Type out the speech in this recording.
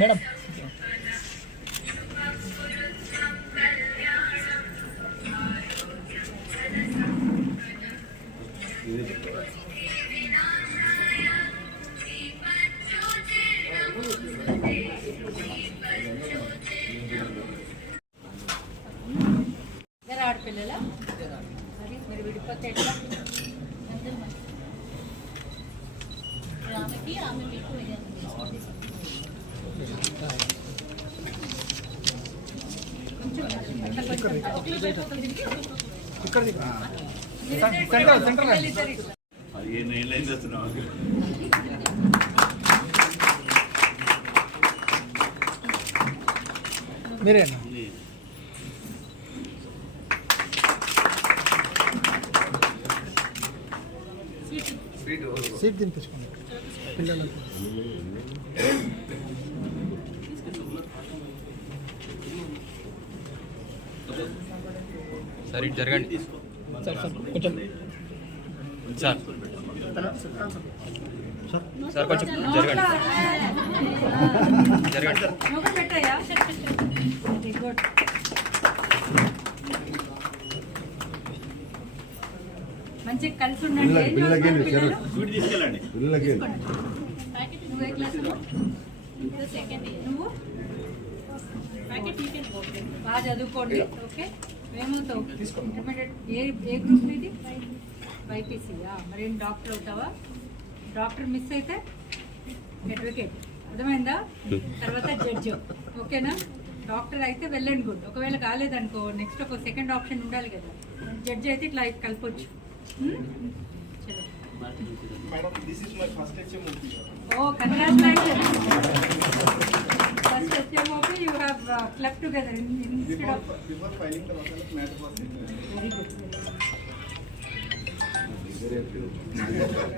Madam ఆడపిల్లల మరి విడిపోతే ఎట్లా ఆమెకి ఆమె మీకు మీరేనా సీట్ తినిపించుకోండి పిల్లలకు. సార్ ఇటు జరగండి సార్ కొంచెం సార్ సార్ కొంచెం జరగండి జరగండి మంచిగా కలిసి ఉండండి. నువ్వు బాగా చదువుకోండి. ఓకే ఏమవుతావు ఇంటర్మీడియట్ ఏ గ్రూప్ ఇది? బైపీసీయా? మరి డాక్టర్ అవుతావా? డాక్టర్ మిస్ అయితే అడ్వకేట్, అర్థమైందా? తర్వాత జడ్జ్. ఓకేనా? డాక్టర్ అయితే వెల్ అండ్ గుడ్. ఒకవేళ కాలేదనుకో నెక్స్ట్ ఒక సెకండ్ ఆప్షన్ ఉండాలి కదా. జడ్జ్ అయితే ఇట్లా కలపొచ్చు. చలో. Oh, congratulations. First HMOP you have clubbed together instead of... Before filing the matter was... Very good.